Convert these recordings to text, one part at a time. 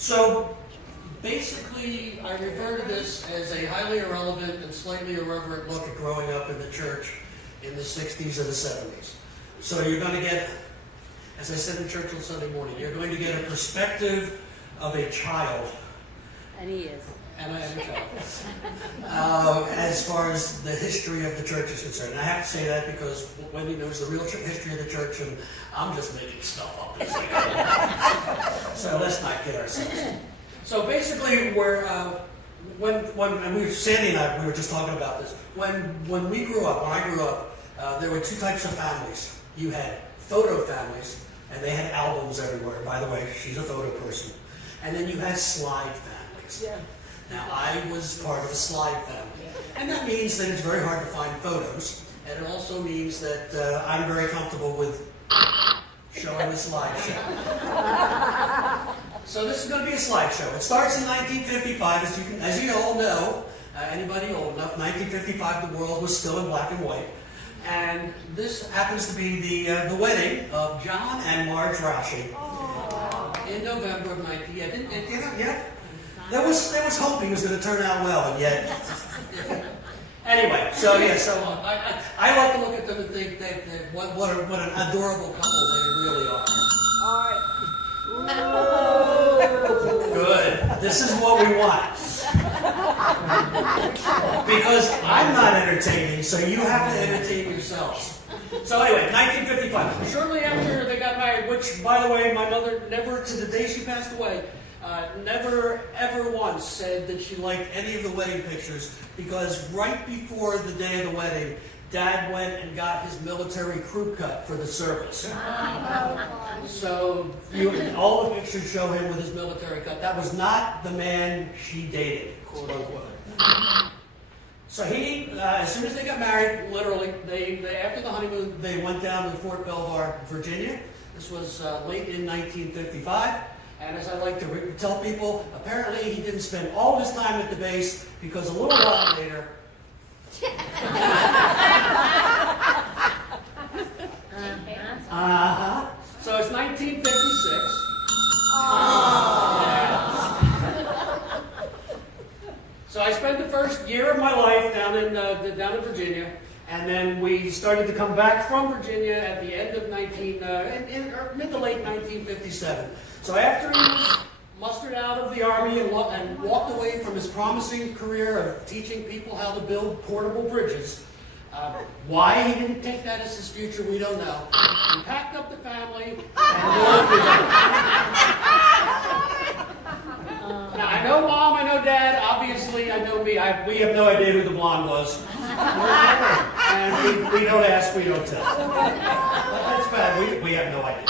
So basically, I refer to this as a highly irrelevant and slightly irreverent look at growing up in the church in the 60s and the 70s. So you're going to get, as I said in church on Sunday morning, you're going to get a perspective of a child. And he is. And I am a child. As far as the history of the church is concerned. And I have to say that because Wendy knows the real history of the church, and I'm just making stuff up. So let's not kid ourselves. So basically, Sandy and I, we were just talking about this. When we grew up, when I grew up, there were two types of families. You had photo families, and they had albums everywhere. By the way, she's a photo person. And then you had slide families. Yeah. Now, I was part of a slide family. And that means that it's very hard to find photos. And it also means that I'm very comfortable with showing a slideshow. So this is going to be a slideshow. It starts in 1955, as you all know, anybody old enough, 1955 the world was still in black and white. And this happens to be the wedding of John and Marge Roushey in November of 19... Yeah. There was hope he was going to turn out well, and yet... Anyway, so I like to look at them and think that what an adorable couple they really are. All right. Good. This is what we want. Because I'm not entertaining, so you have to entertain yourselves. So anyway, 1955. Shortly after they got married, which, by the way, my mother never, to the day she passed away, never ever once said that she liked any of the wedding pictures, because right before the day of the wedding, Dad went and got his military crew cut for the service. So all the pictures show him with his military cut. That was not the man she dated, quote unquote. So he, as soon as they got married, literally, they after the honeymoon, they went down to Fort Belvoir, Virginia. This was late in 1955. And as I like to tell people, apparently he didn't spend all of his time at the base, because a little while later... So it's 1956. So I spent the first year of my life down in Virginia, and then we started to come back from Virginia at the end of mid to late 1957. So after he was mustered out of the Army and walked away from his promising career of teaching people how to build portable bridges, why he didn't take that as his future, we don't know. He packed up the family and moved again. Now, I know Mom, I know Dad, obviously I know me. We have no idea who the blonde was. And we don't ask, we don't tell. That's bad, we have no idea.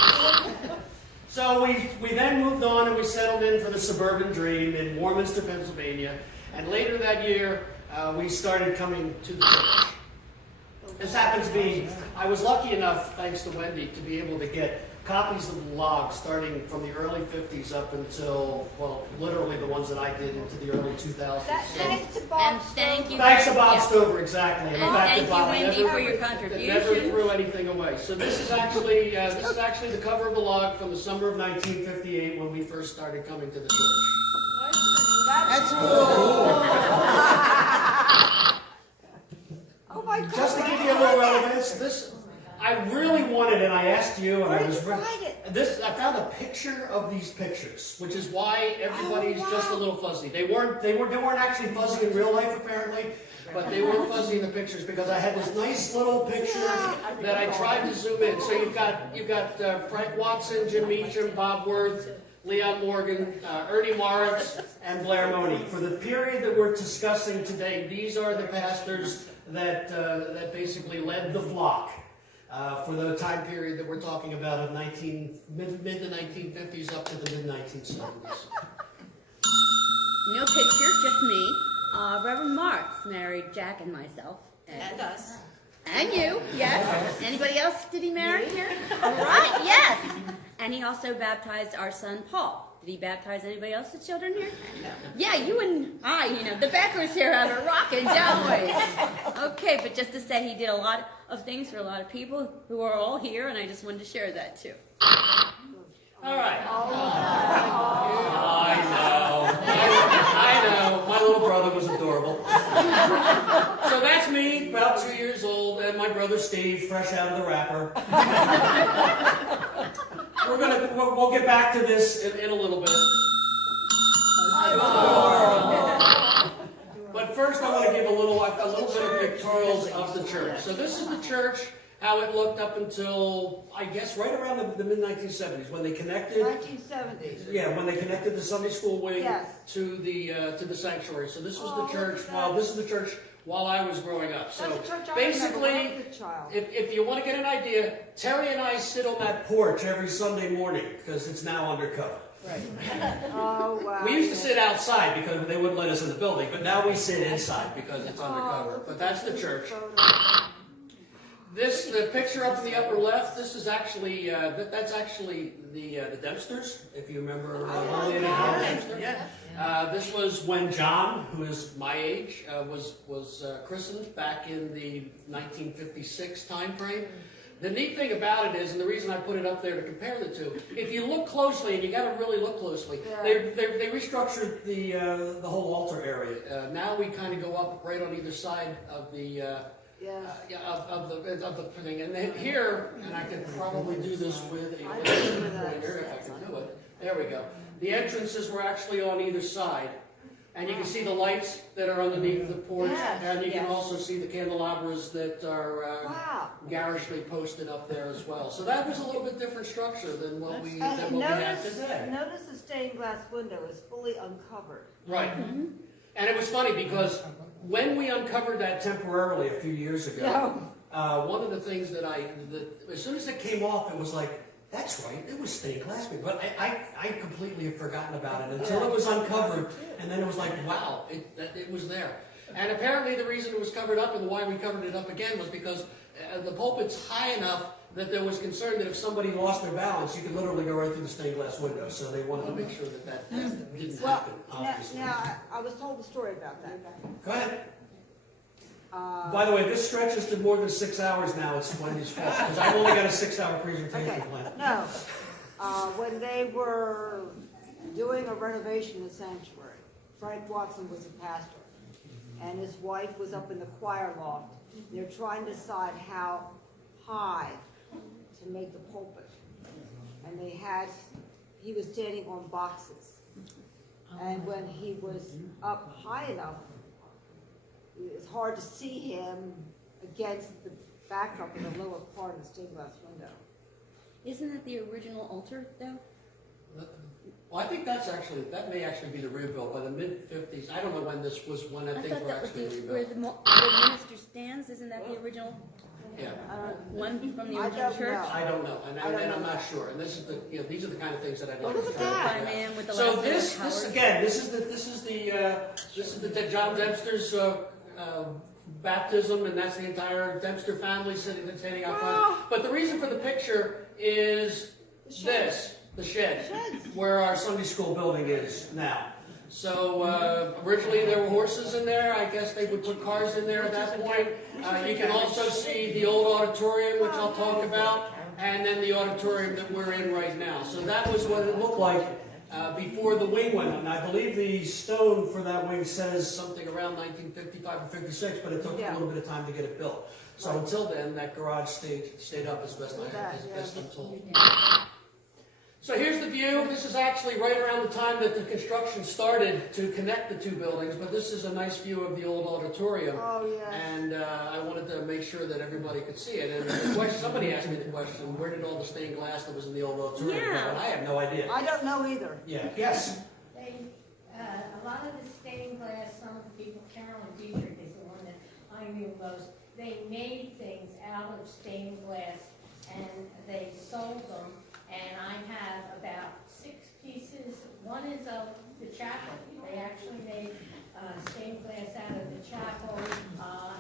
So we then moved on and we settled in for the suburban dream in Warminster, Pennsylvania. And later that year, we started coming to the church. This happens to be, I was lucky enough, thanks to Wendy, to be able to get copies of the logs starting from the early 50s up until, well, literally the ones that I did into the early 2000s. Thanks to Bob Stover. Thanks to Bob Stover, exactly. And thank you, Wendy, for your contribution. Never threw anything away. So this is actually the cover of the log from the summer of 1958 when we first started coming to the church. That's cool. Oh my God. Just to give you a little relevance, this I really wanted, and I asked you, and Where did you find it? I found a picture of these pictures, which is why everybody's just a little fuzzy. They weren't actually fuzzy in real life, apparently, but they were fuzzy in the pictures because I had this nice little picture that I tried to zoom in. So you've got Frank Watson, Jim Meacham, Bob Worth, Leon Morgan, Ernie Moritz, and Blair Money. For the period that we're discussing today, these are the pastors that basically led the flock for the time period that we're talking about of mid to 1950s up to the mid 1970s. No picture, just me. Reverend Marks married Jack and myself. And us. And you, yes. Anybody else did he marry here? All right, yes. And he also baptized our son, Paul. Did he baptize anybody else's children here? No. Yeah, you and I, the Beckers here have a rockin', don't we? Okay, but just to say he did a lot of things for a lot of people who are all here, and I just wanted to share that too. All right. Oh, I know. My little brother was adorable. So that's me, about 2 years old, and my brother Steve, fresh out of the wrapper. We'll get back to this in a little bit. But first, I want to give a little bit of pictorials of the church. So this is the church, how it looked up until, I guess, right around the mid-1970s when they connected. 1970s. Yeah, when they connected the Sunday school wing Yes. to the sanctuary. So this was the church. look at This is the church while I was growing up. So That's the church I basically, remember when I was a child. if you want to get an idea, Terry and I sit on that porch every Sunday morning because it's now undercover. Right. Oh, wow. We used to sit outside because they wouldn't let us in the building, but now we sit inside because it's undercover. But that's the church. The picture up in the upper left, this is actually, that's actually the Dempsters, if you remember. This was when John, who is my age, was christened back in the 1956 time frame. The neat thing about it is, and the reason I put it up there to compare the two, if you look closely, and you got to really look closely, they restructured the whole altar area. Now we kind of go up right on either side of the of the thing. And then here, and I could probably do this with a pointer if I can do it. There we go. The entrances were actually on either side. And you can see the lights that are underneath the porch, and you can also see the candelabras that are garishly posted up there as well. So that was a little bit different structure than what we have today. Notice the stained glass window is fully uncovered. Right. Mm-hmm. And it was funny because when we uncovered that temporarily a few years ago, one of the things that as soon as it came off, it was like, that's right, it was stained glass. But I completely had forgotten about it until it was uncovered, and then it was like, wow, it was there. And apparently the reason it was covered up and why we covered it up again was because the pulpit's high enough that there was concern that if somebody lost their balance, you could literally go right through the stained glass window. So they wanted to make sure that didn't happen, obviously. Now, I was told a story about that. Go ahead. By the way, this stretches to more than 6 hours now. It's Wendy's fault because I've only got a 6-hour presentation planned. No. When they were doing a renovation in the sanctuary, Frank Watson was the pastor, and his wife was up in the choir loft. They're trying to decide how high to make the pulpit. And he was standing on boxes. And when he was up high enough, it's hard to see him against the backdrop in the lower part of the stained glass window. Isn't it the original altar, though? Well, I think that may actually be the rebuild by the mid-50s. I don't know when this was, when I think thought we're that was actually where rebuilt. the minister stands. Isn't that the original Yeah. one from the I original don't church? know. I don't know, and I'm not sure. And this is these are the kind of things that I'd like Look to at try to that. figure out. Man with the So last this Howard. again, this is the John Dempster's baptism, and that's the entire Dempster family standing out front. But the reason for the picture is the shed, where our Sunday school building is now. So originally there were horses in there. I guess they would put cars in there at that point. You can also see the old auditorium, which I'll talk about, and then the auditorium that we're in right now. So that was what it looked like before the wing went up. And I believe the stone for that wing says something around 1955 or 56, but it took a little bit of time to get it built. So until then, that garage stayed up as best I'm told. So here's the view. This is actually right around the time that the construction started to connect the two buildings, but this is a nice view of the old auditorium. Oh, yes. And I wanted to make sure that everybody could see it. And somebody asked me the question, where did all the stained glass that was in the old auditorium go? And I have no idea. I don't know either. Yeah. Yes? A lot of the stained glass, some of the people, Carolyn Dietrich is the one that I knew most, they made things out of stained glass and they sold them. And I have about 6 pieces. One is of the chapel. They actually made stained glass out of the chapel,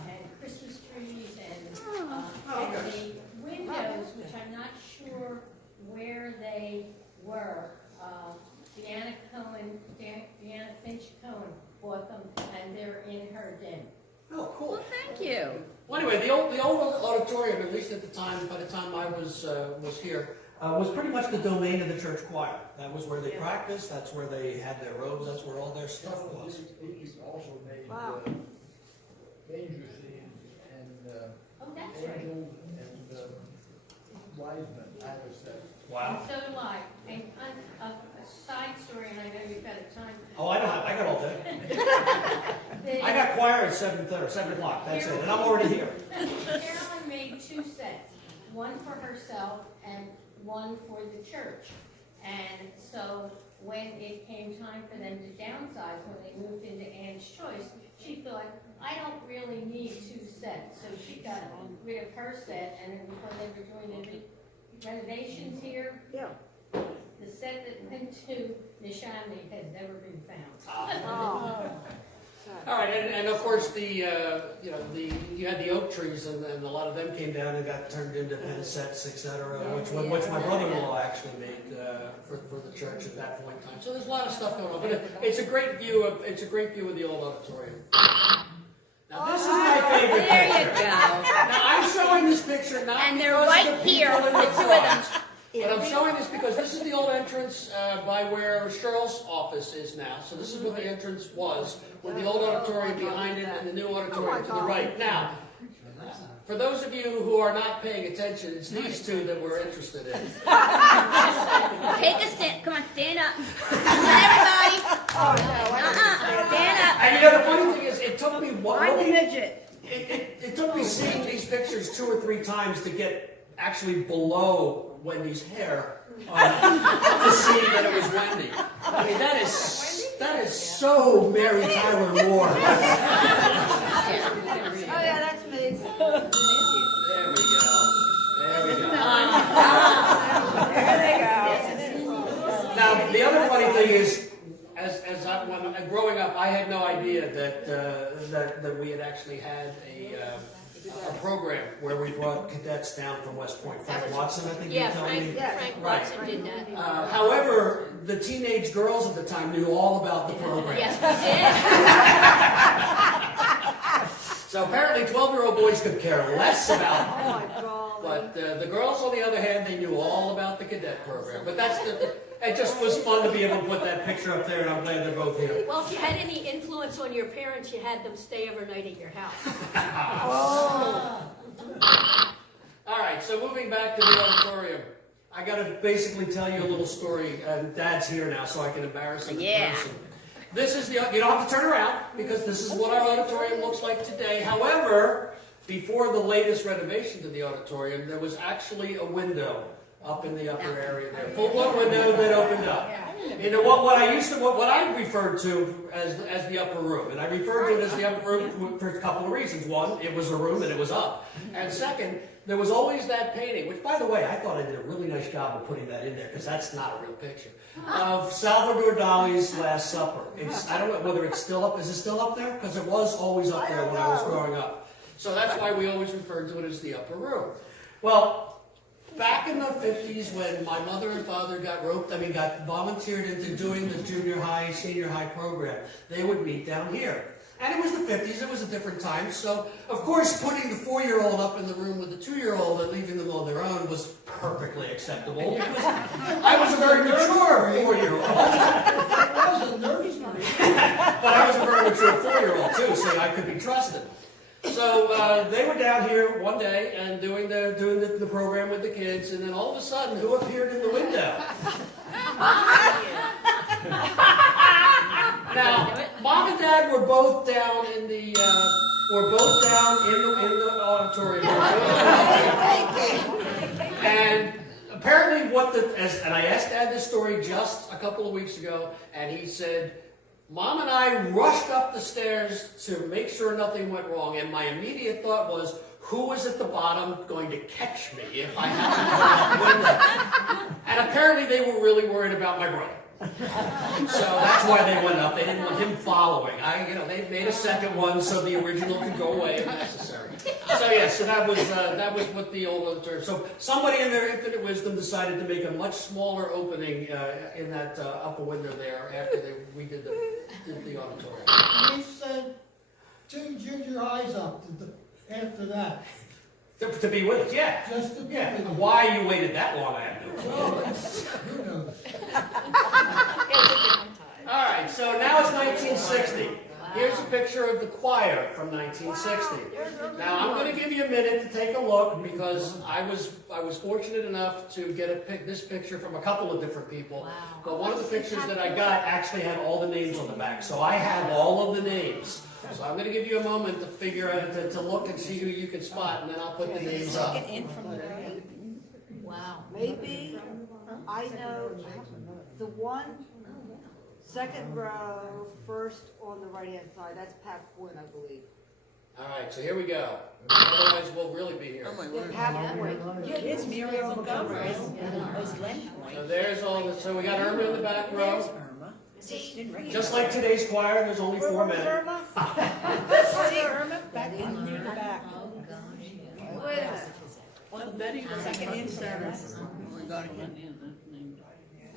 and Christmas trees, and the windows, which I'm not sure where they were. Deanna Finch Cohen bought them, and they're in her den. Oh, cool. Well, thank you. Well, anyway, the old auditorium, at least at the time, by the time I was here, was pretty much the domain of the church choir. That was where they practiced, that's where they had their robes, that's where all their stuff was. He also made Wow. danger scenes and Oh, that's right. angels and wise men. I was Wow. And so do I. And a side story, and I know you've got a time. Oh, I got all day. I got choir at 7:30, 7 o'clock, that's it, and I'm already here. Carolyn made 2 sets, one for herself and one for the church. And so when it came time for them to downsize, when they moved into Ann's Choice, she thought, I don't really need 2 sets. So she got rid of her set, and then when they were doing the renovations here, Yeah. the set that went to Neshaminy has never been found. Oh. All right, and of course you had the oak trees, and a lot of them came down and got turned into pen sets, etc., which my brother-in-law actually made for the church at that point in time. So there's a lot of stuff going on, but it's a great view of the old auditorium. Now this is my favorite There you picture. go. Now I'm showing this picture not And they're because right of the here, people in the the two of them. front. But I'm showing this because this is the old entrance by where Cheryl's office is now. So this is what the entrance was, with the old auditorium behind it and the new auditorium to the right. Now, for those of you who are not paying attention, it's these two that we're interested in. Take a stand. Come on, stand up. Come on, everybody. Stand up. And you know, the funny thing is, it took me I'm the midget. it took me seeing these pictures 2 or 3 times to get actually below Wendy's hair to see that it was Wendy. I mean, that is so Mary Tyler Moore. Oh, yeah, that's me. There we go. There we go. There they go. Now, the other funny thing is, when growing up, I had no idea that we had actually had a program where we brought cadets down from West Point. Frank Watson, I think you were telling me. Frank Right. Watson did that. However, the teenage girls at the time knew all about the program. Yes, we So apparently 12-year-old boys could care less about it. Oh, my God. But the girls, on the other hand, they knew all about the cadet program. But it just was fun to be able to put that picture up there, and I'm glad they're both here. Well, if you had any influence on your parents, you had them stay overnight at your house. All right, so moving back to the auditorium, I got to basically tell you a little story. Dad's here now, so I can embarrass him in person. This is you don't have to turn around, because this is what our auditorium looks like today. However, before the latest renovation to the auditorium, there was actually a window up in the upper area there. Full-blown window that opened up. You know what I referred to as the upper room, and I referred to it as the upper room for a couple of reasons. One, it was a room and it was up, and second, there was always that painting, which, by the way, I thought I did a really nice job of putting that in there, because that's not a real picture, of Salvador Dali's Last Supper. I don't know whether it's still up. Is it still up there? Because it was always up there when I was growing up. So that's why we always referred to it as the upper room. Well, back in the 50s, when my mother and father got volunteered into doing the junior high, senior high program, they would meet down here. And it was the 50s, it was a different time, so of course putting the 4-year-old up in the room with the 2-year-old and leaving them on their own was perfectly acceptable. I was a very mature 4-year-old. But I was a very mature 4-year-old too, so I could be trusted. So they were down here one day and doing the program with the kids, and then all of a sudden, who appeared in the window? Now, Mom and Dad were both down in the auditorium. And apparently, and I asked Dad this story just a couple of weeks ago, and he said, Mom and I rushed up the stairs to make sure nothing went wrong, and my immediate thought was, who was at the bottom going to catch me if I happened to go out the window? And apparently they were really worried about my brother. So that's why they went up. They didn't want him following. They made a second one so the original could go away if necessary. So that was what the old auditorium. So somebody in their infinite wisdom decided to make a much smaller opening in that upper window there after we did the auditorium. We said 2 junior highs up after that. To be with us, yeah. Just to be Yeah. with us. Why you waited that long, I have no idea. Who knows? All right, so now it's 1960. Here's a picture of the choir from 1960. Now I'm going to give you a minute to take a look because I was fortunate enough to get this picture from a couple of different people. But one of the pictures that I got actually had all the names on the back, so I have all of the names. So I'm going to give you a moment to figure out to look and see who you can spot, and then I'll put the names up. Wow. Maybe, I know the one, second row, first on the right-hand side, that's Pat Quinn, I believe. All right, so here we go. Otherwise, we'll really be here. Yeah, Pat Quinn. It's Muriel Montgomery. So there's all the. So we got Irma in the back row. Irma. Just like today's choir, there's only 4 men. Irma? See Irma back in near the back. Wait a minute. On Betty, second in service.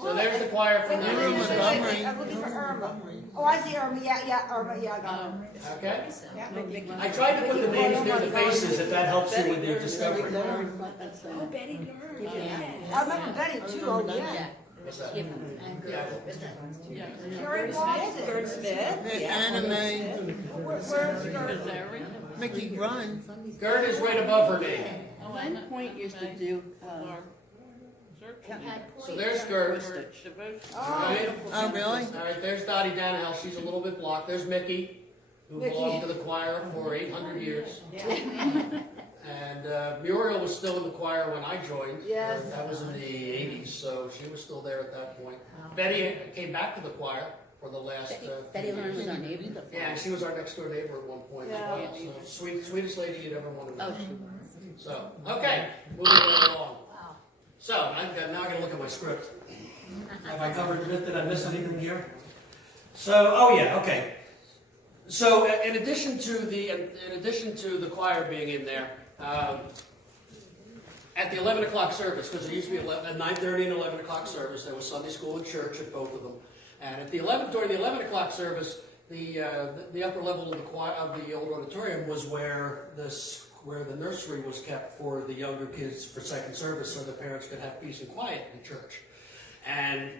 So there's the choir from I'm 1960. looking for Irma. Oh, I see Irma, yeah, Irma, yeah, I got her. Okay? I tried to put the names near the faces if that helps you with your discovery. Oh, Betty Gurr. I remember Betty too, oh, yeah. What's that? Yeah. Jerry Watson. Gurr Smith. Anime, Where's Irma? Mickey Grun. Gerd is right above her name. One point used to do, So there's Gerd. Right? Oh, really? All right, there's Dottie Danahill. She's a little bit blocked. There's Mickey, who belonged to the choir for 800 years. And Muriel was still in the choir when I joined. Yes. That was in the 80s, so she was still there at that point. Betty came back to the choir for the last... Betty Learn was our neighbor. Yeah, and she was our next door neighbor at one point as Yeah. well. So sweetest lady you'd ever want to Oh, meet. she was. So, okay, moving right along. So, now I got to look at my script. Have I covered it? Did I miss anything here? So, oh yeah, okay. So, in addition to the choir being in there, at the 11 o'clock service, because there used to be a 9:30 and 11 o'clock service, there was Sunday school and church at both of them. And at during the 11 o'clock service, the upper level of the choir, of the old auditorium was where the nursery was kept for the younger kids for second service, so the parents could have peace and quiet in church. And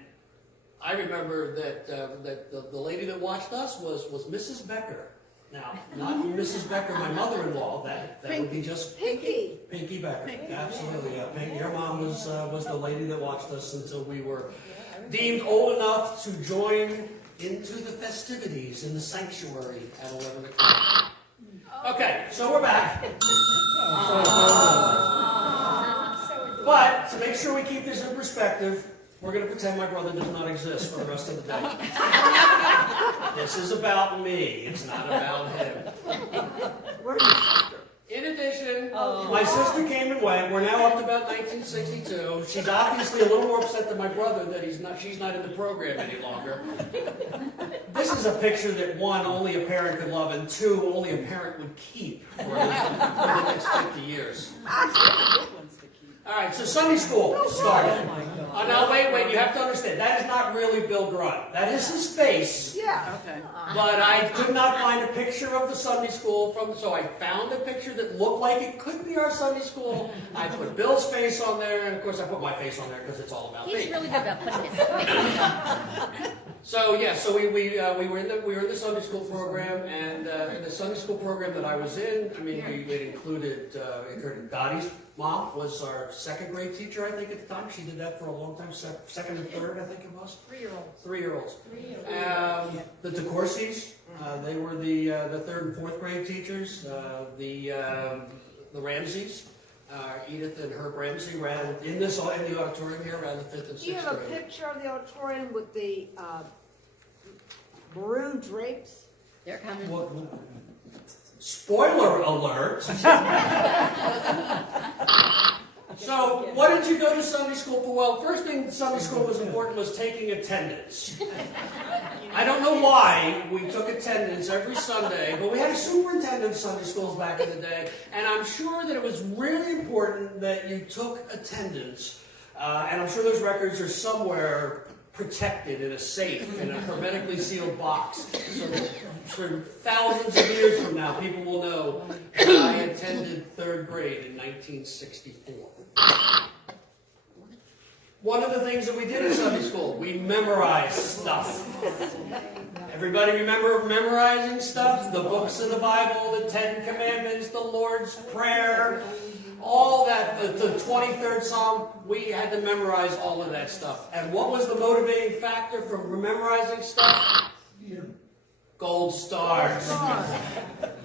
I remember that the lady that watched us was Mrs. Becker. Now, not Mrs. Becker, my mother-in-law. That would be just Pinky. Pinky Becker. Absolutely, yeah. Pinky. Your mom was the lady that watched us until we were deemed old enough to join into the festivities in the sanctuary at 11 o'clock. Okay, so we're back. But to make sure we keep this in perspective, we're going to pretend my brother does not exist for the rest of the day. This is about me. It's not about him. Where's your sister? In addition, my sister came and went. We're now up to about 1962. She's obviously a little more upset than my brother that she's not in the program any longer. This is a picture that, one, only a parent could love, and two, only a parent would keep for the next 50 years. All right, so Sunday school started. Now, wait, you have to understand, that is not really Bill Grunt. That is his face. Yeah. Okay. But I could not find a picture of the Sunday school so I found a picture that looked like it could be our Sunday school. I put Bill's face on there, and of course I put my face on there because it's all about He's me. really good about putting his face. So yeah, so we were in the Sunday school program, and in the Sunday school program that I was in, I mean, it included Dottie's mom was our second grade teacher, I think, at the time. She did that for a long time, second and third, I think it was. 3-year-olds. The DeCourcys, they were the third and fourth grade teachers. The Ramseys, Edith and Herb Ramsey ran in the auditorium here, around the 5th and 6th grade. Do you have a picture of the auditorium with the maroon drapes? They're coming. Spoiler alert! So, what did you go to Sunday school for? Well, first thing Sunday school was important was taking attendance. I don't know why we took attendance every Sunday, but we had a superintendent Sunday schools back in the day, and I'm sure that it was really important that you took attendance, and I'm sure those records are somewhere protected in a safe, in a hermetically sealed box, so that for thousands of years from now, people will know that I attended attended third grade in 1964. One of the things that we did in Sunday school, we memorized stuff. Everybody remember memorizing stuff? The books of the Bible, the 10 Commandments, the Lord's Prayer, all that, the 23rd Psalm, we had to memorize all of that stuff. And what was the motivating factor for memorizing stuff? Gold stars.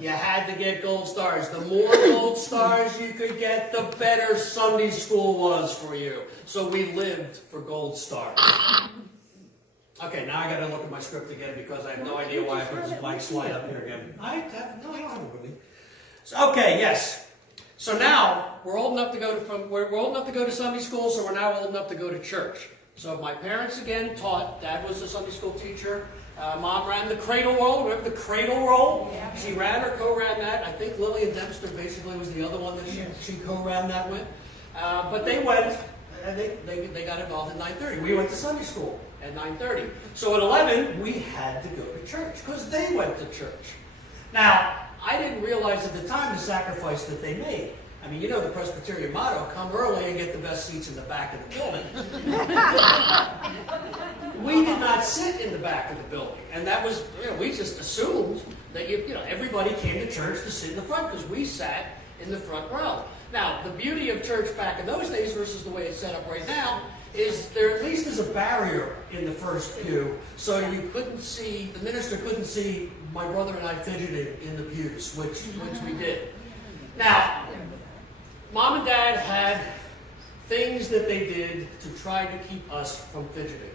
You had to get gold stars. The more gold stars you could get, the better Sunday school was for you. So we lived for gold stars. Okay, now I got to look at my script again because I have no idea why I put this blank slide up here again. I don't have it with me. So, okay, yes. So now we're old enough to go to Sunday school. So we're now old enough to go to church. So my parents again taught. Dad was a Sunday school teacher. Mom ran the cradle roll. Remember the cradle roll? Yeah. She ran or co-ran that. I think Lillian Dempster basically was the other one that she co-ran that with. But they went and they got involved at 9:30. We went to Sunday school at 9:30. So at 11 we had to go to church because they went to church. Now I didn't realize at the time the sacrifice that they made. I mean, you know the Presbyterian motto, come early and get the best seats in the back of the building. We did not sit in the back of the building. And that was, we just assumed that, everybody came to church to sit in the front because we sat in the front row. Now, the beauty of church back in those days versus the way it's set up right now is there at least is a barrier in the first pew so you couldn't see, the minister couldn't see my brother and I fidgeting in the pews, which we did. Now, Mom and Dad had things that they did to try to keep us from fidgeting.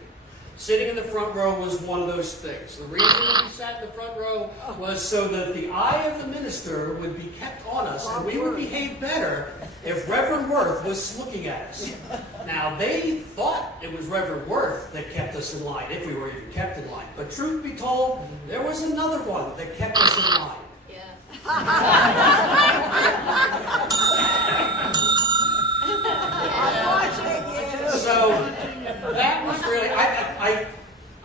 Sitting in the front row was one of those things. The reason that we sat in the front row was so that the eye of the minister would be kept on us and we would behave better if Reverend Worth was looking at us. Now, they thought it was Reverend Worth that kept us in line, if we were even kept in line. But truth be told, there was another one that kept us in line. So that was really,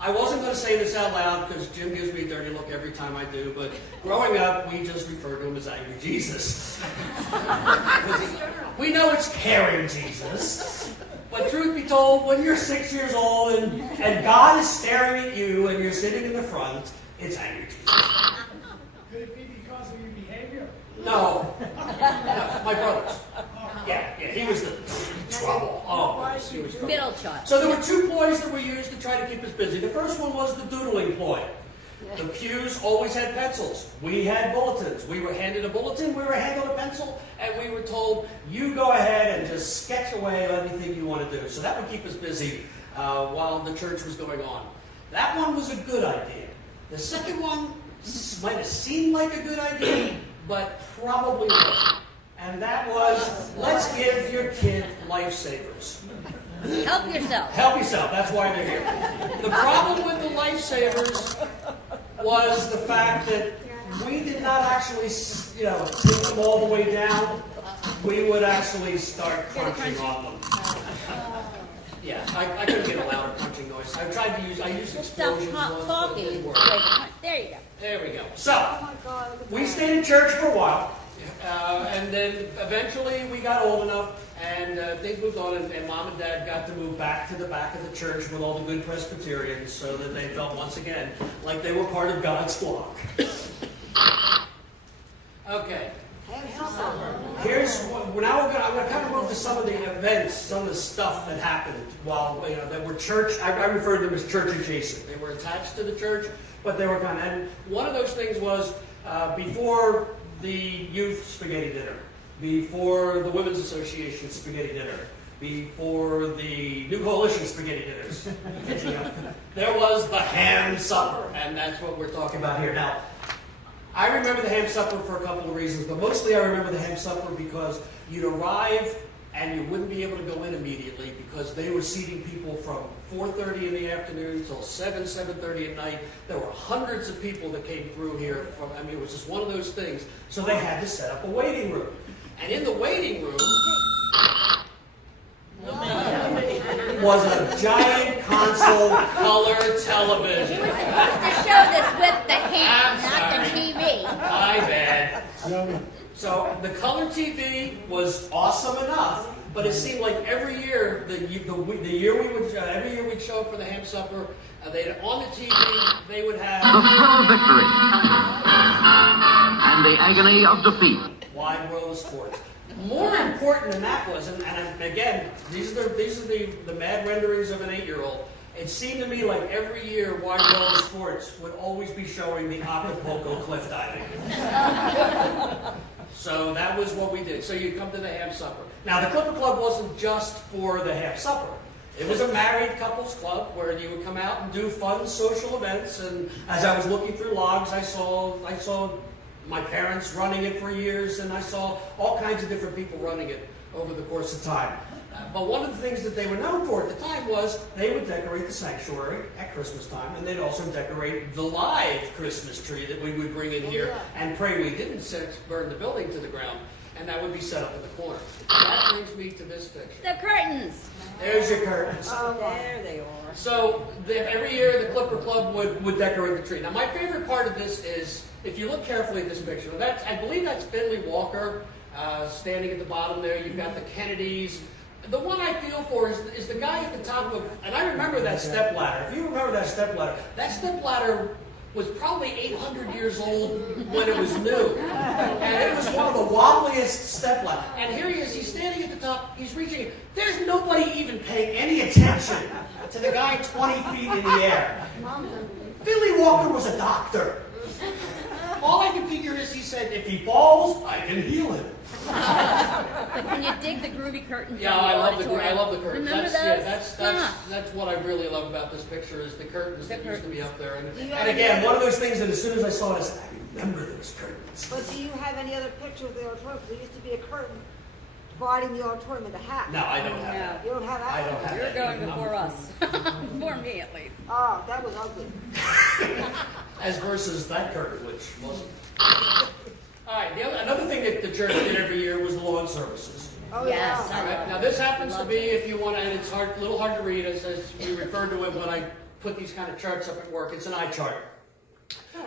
I wasn't going to say this out loud because Jim gives me a dirty look every time I do, but growing up, we just referred to him as Angry Jesus. We know it's Caring Jesus, but truth be told, when you're 6 years old and God is staring at you and you're sitting in the front, it's Angry Jesus. Could it be because of your behavior? No, my brothers. Yeah, he was the trouble. Oh, he was trouble. Middle child. So there were two ploys that were used to try to keep us busy. The first one was the doodling ploy. The pews always had pencils. We had bulletins. We were handed a bulletin, we were handed a pencil, and we were told, you go ahead and just sketch away anything you want to do. So that would keep us busy while the church was going on. That one was a good idea. The second one might have seemed like a good idea, but probably wasn't. And that was, let's give your kid lifesavers. Help yourself. Help yourself. That's why they're here. The problem with the lifesavers was the fact that we did not actually, take them all the way down. We would actually start crunching on them. Yeah, I couldn't get a louder crunching noise. I tried to use explosions once, but it didn't work. There you go. There we go. So, we stayed in church for a while. And then eventually we got old enough and things moved on and Mom and Dad got to move back to the back of the church with all the good Presbyterians so that they felt once again like they were part of God's flock. Okay. I'm going to kind of move to some of the events, some of the stuff that happened while, that were church. I refer to them as church adjacent. They were attached to the church, but they were kind of, and one of those things was before the youth spaghetti dinner, before the Women's Association spaghetti dinner, before the New Coalition spaghetti dinners, there was the ham supper, and that's what we're talking about here. Now, I remember the ham supper for a couple of reasons, but mostly I remember the ham supper because you'd arrive and you wouldn't be able to go in immediately because they were seating people from 4:30 in the afternoon till 7:30 at night. There were hundreds of people that came through here. It was just one of those things. So they had to set up a waiting room. And in the waiting room was a giant console color television. You were supposed to show this with the hand, not the TV. My bad. So the color TV was awesome enough, but it seemed like every year, every year we'd show up for the ham supper, on the TV, they would have The thrill of victory and the agony of defeat. Wide World of Sports. More important than that was, and again, these are the mad renderings of an 8-year-old. It seemed to me like every year Wide World of Sports would always be showing the Acapulco cliff diving. So that was what we did. So you come to the ham supper. Now the Clipper Club wasn't just for the ham supper. It was a married couples club where you would come out and do fun social events. And as I was looking through logs, I saw my parents running it for years, and I saw all kinds of different people running it over the course of time. But one of the things that they were known for at the time was they would decorate the sanctuary at Christmas time, and they'd also decorate the live Christmas tree that we would bring in here and pray we didn't burn the building to the ground, and that would be set up in the corner. That brings me to this picture. The curtains. There's your curtains. Oh, There they are. So every year the Clipper Club would decorate the tree. Now my favorite part of this is, if you look carefully at this picture, I believe that's Finley Walker standing at the bottom there. You've got the Kennedys. The one I feel for is the guy at the top of, and I remember that stepladder. If you remember that stepladder was probably 800 years old when it was new. And it was one of the wobbliest stepladders. And here he is, he's standing at the top, he's reaching, there's nobody even paying any attention to the guy 20 feet in the air. Finley Walker was a doctor. All I can figure is he said, if he falls, I can heal him. But can you dig the groovy curtains? Yeah, I love the curtains. Remember that's, those? Yeah, that's what I really love about this picture is the curtains that used to be up there. And have again, one of those things that as soon as I saw it, I said, I remember those curtains. But do you have any other picture of the auditorium? There used to be a curtain dividing the auditorium into half. No, I don't have that. You don't have that? I don't have You're that. going before us. Before me, at least. Oh, that was ugly. As versus that curtain, which wasn't. All right, another thing that the church did every year was the lawn services. Oh, Yes. yeah. All right, now this happens to be, if you want to, and it's a little hard to read, as we referred to it when I put these kind of charts up at work. It's an eye chart.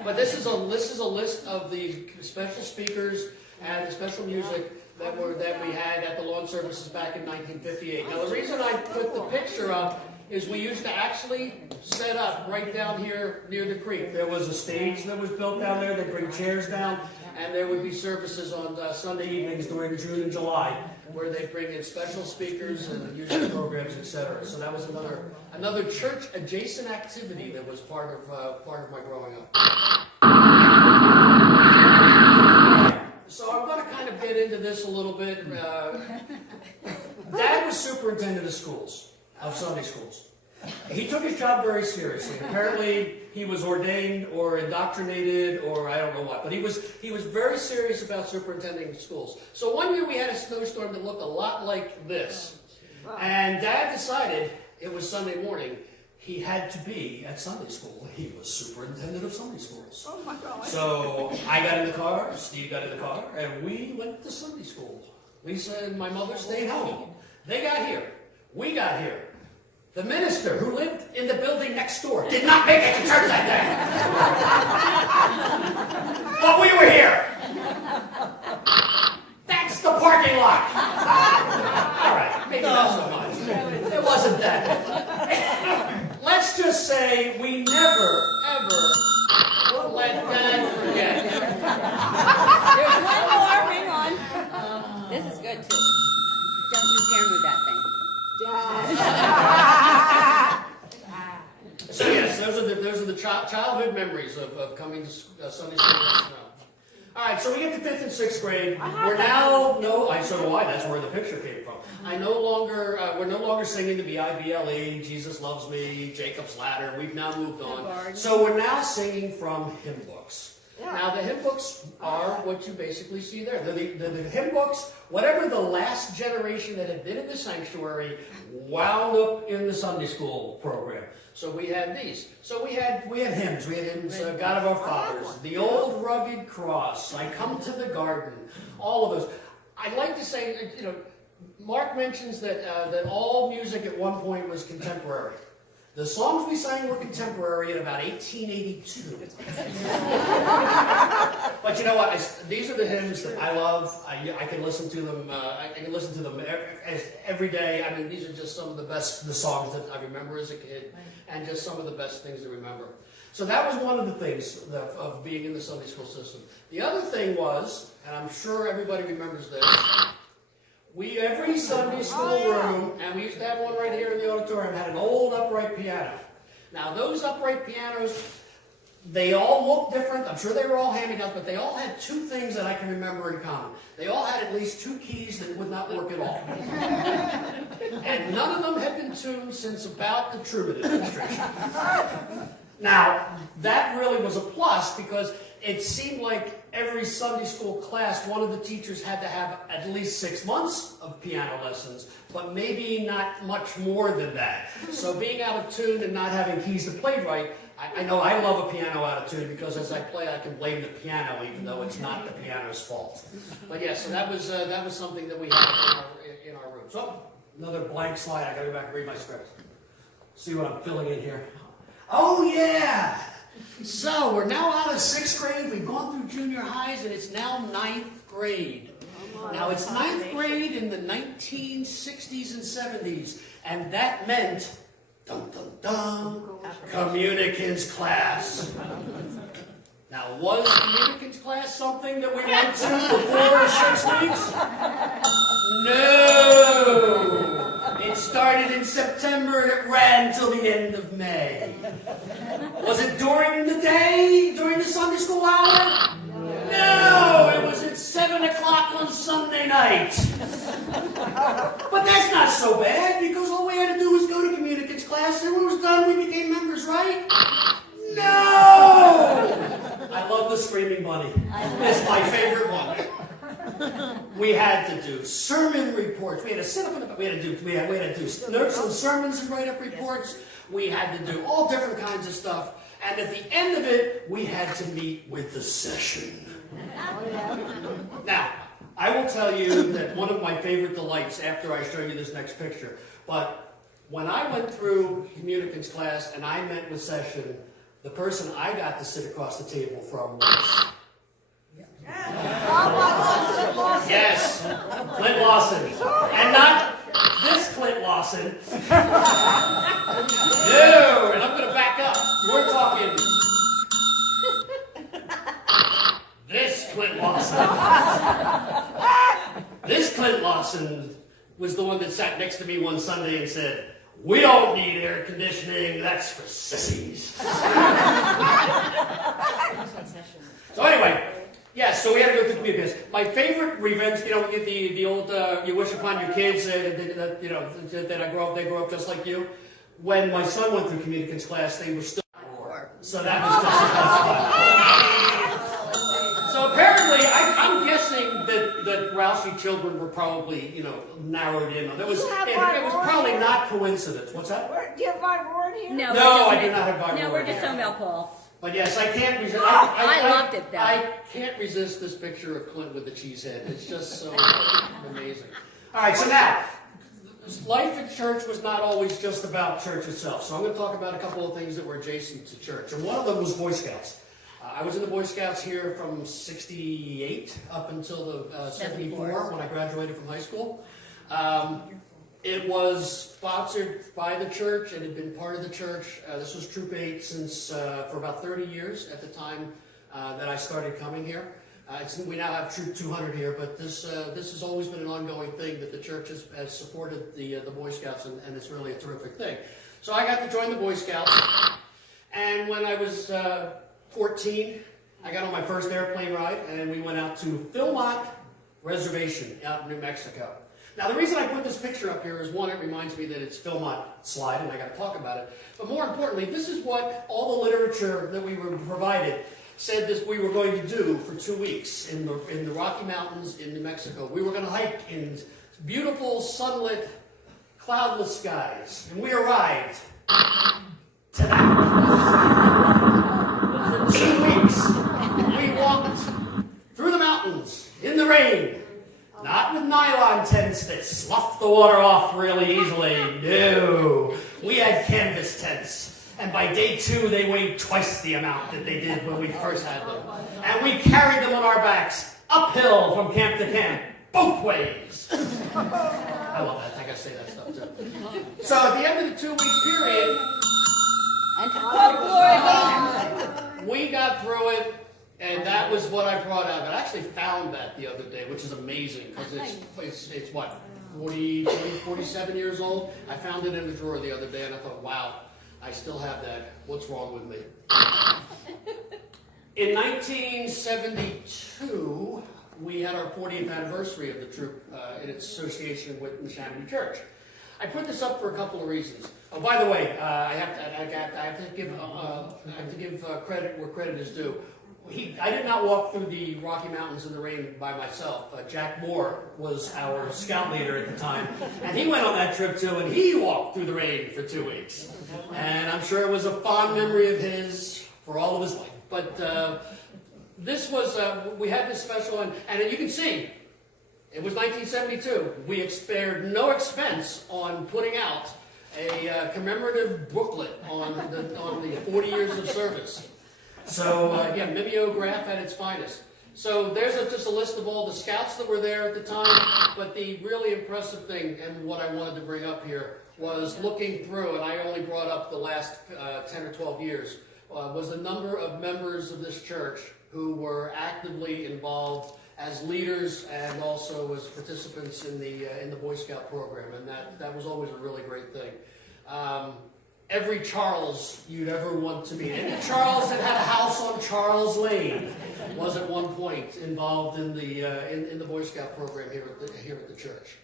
But this is a list of the special speakers and the special music that we had at the lawn services back in 1958. Now the reason I put the picture up is we used to actually set up right down here near the creek. There was a stage that was built down there. They'd bring chairs down, and there would be services on Sunday evenings during June and July where they'd bring in special speakers and music programs, etc. So that was another church-adjacent activity that was part of my growing up. So I'm going to kind of get into this a little bit. Dad was superintendent of schools. Of Sunday schools. He took his job very seriously. Apparently, he was ordained or indoctrinated or I don't know what, but he was very serious about superintending schools. So one year we had a snowstorm that looked a lot like this. And Dad decided, it was Sunday morning, he had to be at Sunday school. He was superintendent of Sunday schools. Oh, my God. So I got in the car, Steve got in the car, and we went to Sunday school. Lisa and my mother stayed home. They got here. We got here. The minister who lived in the building next door did not make it to church that day. But we were here. That's the parking lot. All right, maybe not so much. It wasn't that. Let's just say we never, ever let Dad forget. There's one more. Hang on. This is good, too. Justin, you can't move that thing. So yes, those are the childhood memories of coming to Sunday school. All right, so we get to 5th and 6th grade. We're now so do I. That's where the picture came from. We're no longer singing the B-I-B-L-E, Jesus Loves Me, Jacob's Ladder. We've now moved on. So we're now singing from hymn books. Yeah. Now the hymn books are what you basically see there. The hymn books, whatever the last generation that had been in the sanctuary, wound up in the Sunday school program. So we had these. So we had hymns. We had hymns, God of Our Fathers, The Old Rugged Cross, I Come to the Garden, all of those. I'd like to say, Mark mentions that all music at one point was contemporary. The songs we sang were contemporary in about 1882. But you know what? These are the hymns that I love. I can listen to them. I can listen to them every day. I mean, these are just some of the songs that I remember as a kid, and just some of the best things to remember. So that was one of the things of being in the Sunday school system. The other thing was, and I'm sure everybody remembers this, every Sunday school room, and we used to have one right here in the auditorium, had an old upright piano. Now those upright pianos, they all looked different. I'm sure they were all hand-me-downs, but they all had two things that I can remember in common. They all had at least two keys that would not work at all. And none of them had been tuned since about the Truman administration. Now, that really was a plus because it seemed like every Sunday school class, one of the teachers had to have at least 6 months of piano lessons, but maybe not much more than that. So being out of tune and not having keys to play right, I know I love a piano out of tune because as I play, I can blame the piano even though it's not the piano's fault. But yeah, so that was something that we had in our room. So another blank slide. I got to go back and read my script. See what I'm filling in here. Oh yeah! So we're now out of 6th grade. We've gone through junior highs, and it's now 9th grade. Now it's 9th grade in the 1960s and 70s, and that meant dun dun dun communicants class. Now was communicants class something that we went to before 6 weeks? No. It started in September and it ran till the end of May. Was it during the day, during the Sunday school hour? No, it was at 7 o'clock on Sunday night. But that's not so bad because all we had to do was go to communicants class and when it was done we became members, right? No! I love the Screaming Bunny. It's my favorite one. We had to do sermon reports. We had to sit up in the, we had to do notes on sermons and write up reports. We had to do all different kinds of stuff. And at the end of it, we had to meet with the session. Now, I will tell you that one of my favorite delights after I show you this next picture, but when I went through communicants class and I met with session, the person I got to sit across the table from was... Yes, Clint Lawson. And not this Clint Lawson. No, and I'm going to back up. We're talking this Clint Lawson. This Clint Lawson was the one that sat next to me one Sunday and said, "We don't need air conditioning, that's for sissies." So anyway, yeah, so we had to go through communicants. My favorite revenge, you know, we get the old, you wish upon your kids, you know, that they grow up just like you. When my son went through communicants class, they were still poor. So that was just as much fun. So apparently, I'm guessing that Roushey children were probably, you know, narrowed in. It was probably not coincidence. What's that? Do you have my word here? No, I do not have my No, word we're just here. talking about Paul. But yes, I can't resist. I loved it, though. I can't resist this picture of Clint with the cheese head. It's just so amazing. All right, so now, life at church was not always just about church itself. So I'm going to talk about a couple of things that were adjacent to church. And one of them was Boy Scouts. I was in the Boy Scouts here from 68 up until the 74 when I graduated from high school. It was sponsored by the church and had been part of the church. This was Troop 8 since for about 30 years at the time that I started coming here. We now have Troop 200 here, but this has always been an ongoing thing that the church has supported the Boy Scouts, and it's really a terrific thing. So I got to join the Boy Scouts, and when I was 14, I got on my first airplane ride, and we went out to Philmont Reservation out in New Mexico. Now, the reason I put this picture up here is, one, it reminds me that it's Philmont Slide, and I got to talk about it. But more importantly, this is what all the literature that we were provided said that we were going to do for 2 weeks in the Rocky Mountains in New Mexico. We were going to hike in beautiful, sunlit, cloudless skies. And we arrived to that. For 2 weeks, we walked through the mountains in the rain. Not with nylon tents that slough the water off really easily. No. We had canvas tents. And by day 2, they weighed twice the amount that they did when we first had them. And we carried them on our backs, uphill from camp to camp, both ways. I love that. I gotta say that stuff too. So at the end of the 2-week period, we got through it, and that was what I brought out. I actually found that the other day, which is amazing, because it's what, 47 years old? I found it in the drawer the other day, and I thought, wow, I still have that. What's wrong with me? In 1972, we had our 40th anniversary of the troop in its association with Neshaminy Church. I put this up for a couple of reasons. Oh, by the way, I have to give credit where credit is due. I did not walk through the Rocky Mountains in the rain by myself. Jack Moore was our scout leader at the time, and he went on that trip too, and he walked through the rain for 2 weeks. And I'm sure it was a fond memory of his for all of his life. But this was, we had this special, and you can see, it was 1972. We spared no expense on putting out a commemorative booklet on the 40 years of service. So, yeah, mimeograph at its finest. So there's just a list of all the scouts that were there at the time, but the really impressive thing, and what I wanted to bring up here, was looking through, and I only brought up the last 10 or 12 years, was the number of members of this church who were actively involved as leaders and also as participants in the Boy Scout program, and that was always a really great thing. Every Charles you'd ever want to meet, any Charles that had a house on Charles Lane, was at one point involved in the Boy Scout program here at the church.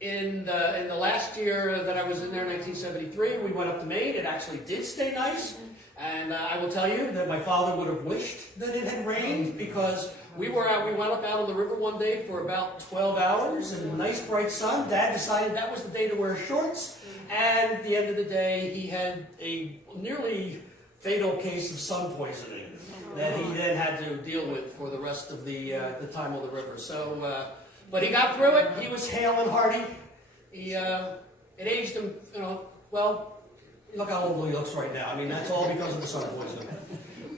In the last year that I was in there, 1973, we went up to Maine. It actually did stay nice. And I will tell you that my father would have wished that it had rained, because we went up out on the river one day for about 12 hours in a nice bright sun. Dad decided that was the day to wear shorts. And at the end of the day, he had a nearly fatal case of sun poisoning that he then had to deal with for the rest of the time on the river. So, but he got through it. He was hale and hearty. It aged him, well. Look how old he looks right now. I mean, that's all because of the sun poisoning.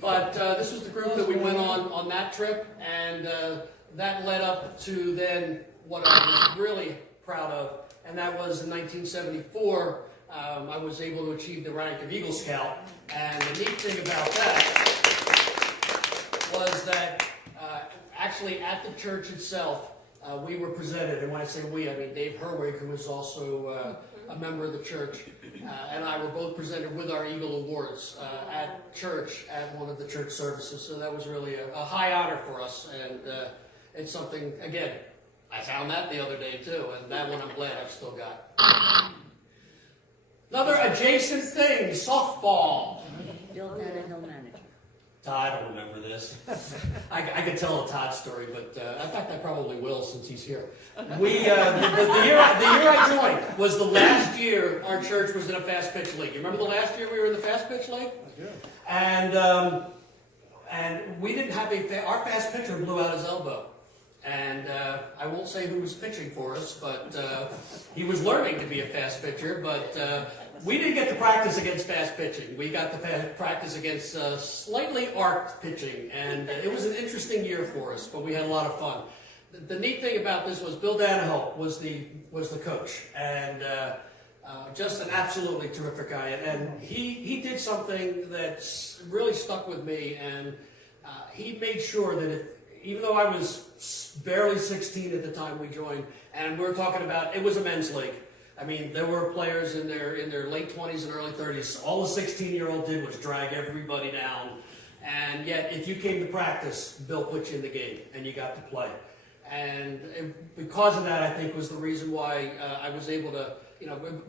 But this was the group that we went on that trip, and that led up to then what I was really proud of, and that was in 1974, I was able to achieve the rank of Eagle Scout. And the neat thing about that was that actually at the church itself, we were presented, and when I say we, I mean Dave Herwig, who was also a member of the church, and I were both presented with our Eagle Awards at church at one of the church services. So that was really a high honor for us, and it's something, again, I found that the other day too, and that one I'm glad I've still got. Another adjacent thing, softball. Bill Danahill manager. Todd will remember this. I could tell a Todd story, but in fact I probably will since he's here. The year I joined was the last year our church was in a fast pitch league. You remember the last year we were in the fast pitch league? I do. And we didn't have our fast pitcher blew out his elbow. And I won't say who was pitching for us, but he was learning to be a fast pitcher, but we didn't get to practice against fast pitching. We got to practice against slightly arced pitching, and it was an interesting year for us, but we had a lot of fun. The neat thing about this was Bill Danahill was the coach, and just an absolutely terrific guy. And he did something that really stuck with me, and he made sure that even though I was barely 16 at the time we joined, and we were talking about, it was a men's league. I mean, there were players in their late 20s and early 30s. All a 16-year-old did was drag everybody down. And yet, if you came to practice, Bill put you in the game, and you got to play. And because of that, I think, was the reason why I was able to,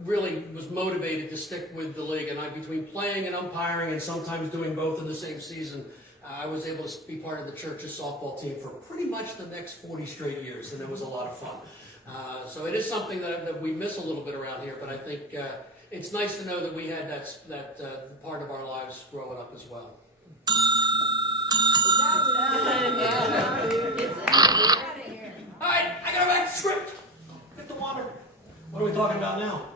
really was motivated to stick with the league. And between playing and umpiring and sometimes doing both in the same season, I was able to be part of the church's softball team for pretty much the next 40 straight years, and it was a lot of fun. So it is something that we miss a little bit around here, but I think it's nice to know that we had that part of our lives growing up as well. All right, I got to back to script. Get the water. What are we talking about now?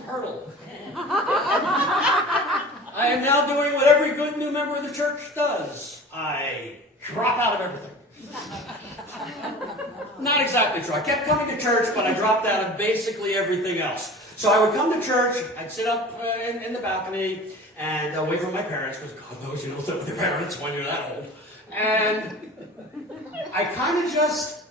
wasn't hurdle. I am now doing what every good new member of the church does. I drop out of everything. Not exactly true. I kept coming to church, but I dropped out of basically everything else. So I would come to church, I'd sit up in the balcony and away from my parents, because God knows you don't sit with your parents when you're that old. And I kind of just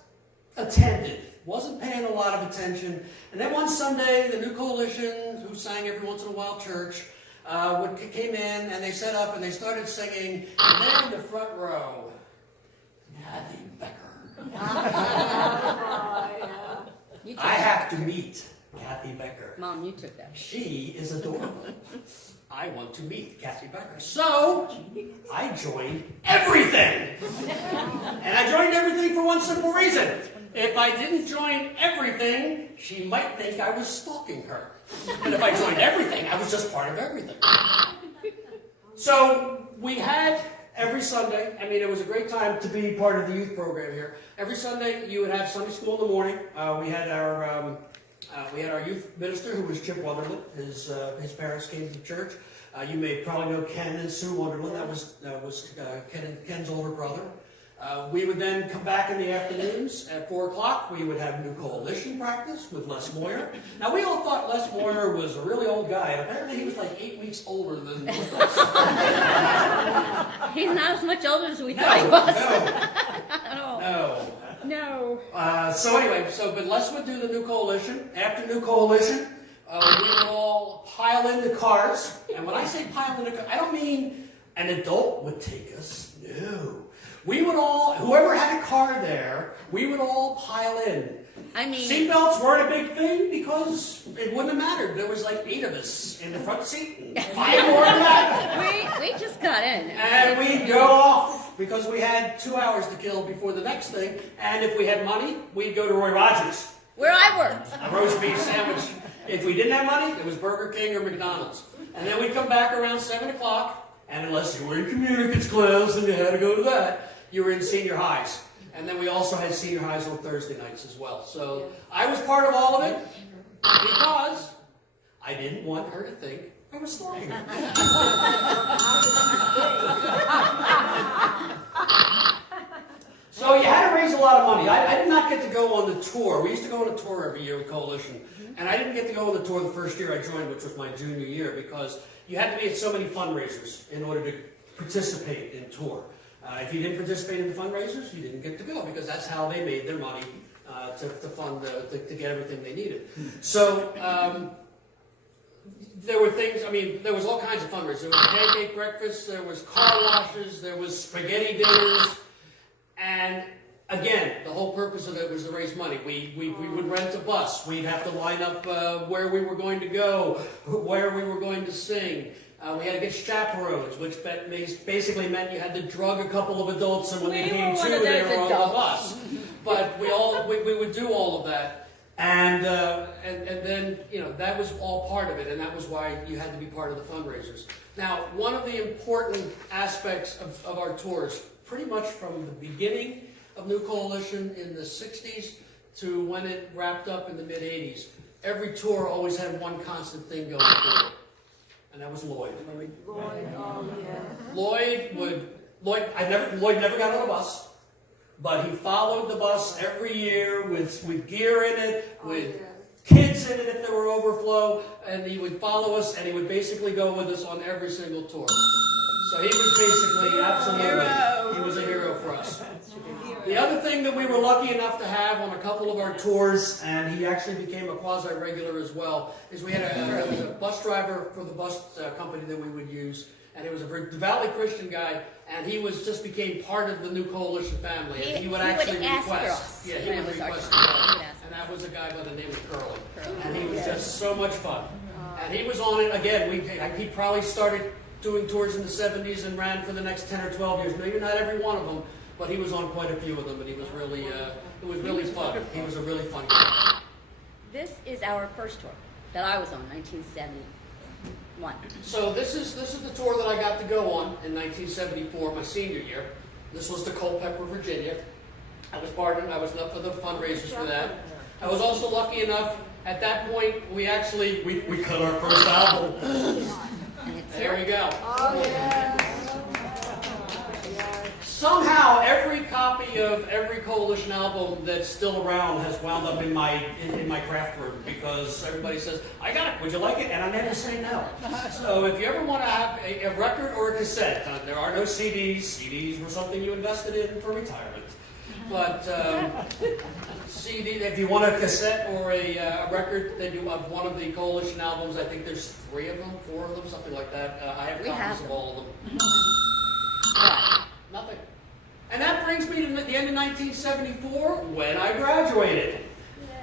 attended. Wasn't paying a lot of attention. And then one Sunday, the New Coalition, who sang every once in a while church, came in and they set up and they started singing, and there in the front row, Kathy Becker. I have to meet Kathy Becker. Mom, you took that. She is adorable. I want to meet Kathy Becker. So, I joined everything. And I joined everything for one simple reason. If I didn't join everything, she might think I was stalking her. And if I joined everything, I was just part of everything. So, we had every Sunday, I mean, it was a great time to be part of the youth program here. Every Sunday, you would have Sunday school in the morning. We had our youth minister, who was Chip Wonderland. His parents came to the church. You may probably know Ken and Sue Wonderland. That was Ken's older brother. We would then come back in the afternoons at 4 o'clock. We would have New Coalition practice with Les Moyer. Now, we all thought Les Moyer was a really old guy. Apparently, he was like 8 weeks older than most of us. He's not as much older as we thought he was. No. So anyway, but Les would do the New Coalition. After New Coalition, we would all pile into cars. And when I say pile into cars, I don't mean an adult would take us. No. We would all, whoever had a car there, we would all pile in. I mean, seatbelts weren't a big thing because it wouldn't have mattered. There was like 8 of us in the front seat, and 5 more in the back. we just got in. And we'd go off because we had 2 hours to kill before the next thing. And if we had money, we'd go to Roy Rogers. Where I worked. A roast beef sandwich. If we didn't have money, it was Burger King or McDonald's. And then we'd come back around 7 o'clock, and unless you were in communicates class and you had to go to that, you were in senior highs. And then we also had senior highs on Thursday nights as well. So I was part of all of it because I didn't want her to think I was stalking her. So you had to raise a lot of money. I did not get to go on the tour. We used to go on a tour every year with Coalition. And I didn't get to go on the tour the first year I joined, which was my junior year, because you had to be at so many fundraisers in order to participate in tour. If you didn't participate in the fundraisers, you didn't get to go, because that's how they made their money to fund, to get everything they needed. So there were things, I mean, there was all kinds of fundraisers. There was pancake breakfast, there was car washes, there was spaghetti dinners, and again, the whole purpose of it was to raise money. We would rent a bus. We'd have to line up where we were going to go, where we were going to sing. We had to get chaperones, which basically meant you had to drug a couple of adults, and when they came to, they were on the bus. But we would do all of that, and then that was all part of it, and that was why you had to be part of the fundraisers. Now, one of the important aspects of our tours, pretty much from the beginning of New Coalition in the 60s to when it wrapped up in the mid-80s, every tour always had one constant thing going for it. And that was Lloyd. Lloyd never got on a bus, but he followed the bus every year with gear in it, with kids in it if there were overflow, and he would follow us, and he would basically go with us on every single tour. So he was basically, absolutely, he was a hero for us. The other thing that we were lucky enough to have on a couple of our tours, and he actually became a quasi-regular as well, is we had there was a bus driver for the bus company that we would use, and it was a devoutly Christian guy, and he just became part of the New Coalition family, and he would actually request. Yeah, he would request to go. And that was a guy by the name of Curly. And he was just so much fun. And he was on it, again, he probably started doing tours in the 70s and ran for the next 10 or 12 years. Maybe not every one of them, but he was on quite a few of them, and he was really, it was really fun. He was a really fun guy. This is our first tour that I was on, 1971. So this is the tour that I got to go on in 1974, my senior year. This was to Culpeper, Virginia. I was up for the fundraisers for that. I was also lucky enough at that point, we cut our first album. And it's There we go. Oh, yeah. Somehow, every copy of every Coalition album that's still around has wound up in my craft room because everybody says, "I got it. Would you like it?" And I never say no. So if you ever want to have a record or a cassette, there are no CDs. CDs were something you invested in for retirement. But CD, if you want a cassette or a record, they do have one of the Coalition albums. I think there's 3 of them, 4 of them, something like that. I have copies of all of them. Nothing. And that brings me to the end of 1974, when I graduated.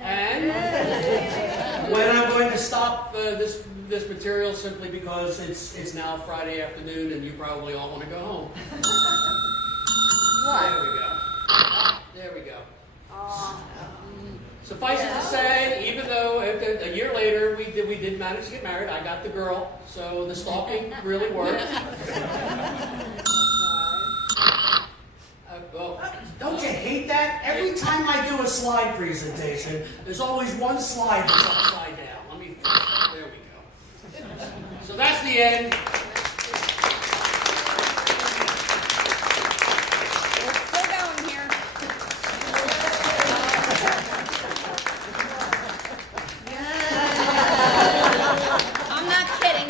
And when I'm going to stop this material simply because it's now Friday afternoon and you probably all want to go home. There we go. There we go. Suffice it to say, even though a year later we did manage to get married, I got the girl, so the stalking really worked. Well, don't you hate that? Every time I do a slide presentation, there's always one slide that's upside down. Let me fix it. There we go. So that's the end. We're still going here. I'm not kidding.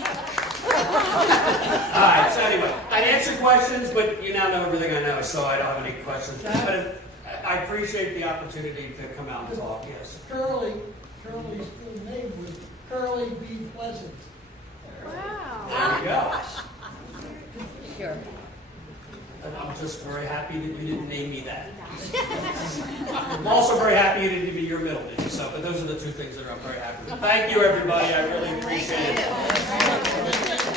All right, so anyway, I answered questions, but you now know everything I know, so I don't have any questions. But I appreciate the opportunity to come out and talk, yes. Curly's full name was Curly B. Pleasant. There we go. Sure. And I'm just very happy that you didn't name me that. I'm also very happy you didn't give me your middle name, so, but those are the 2 things that I'm very happy with. Thank you, everybody. I really appreciate it.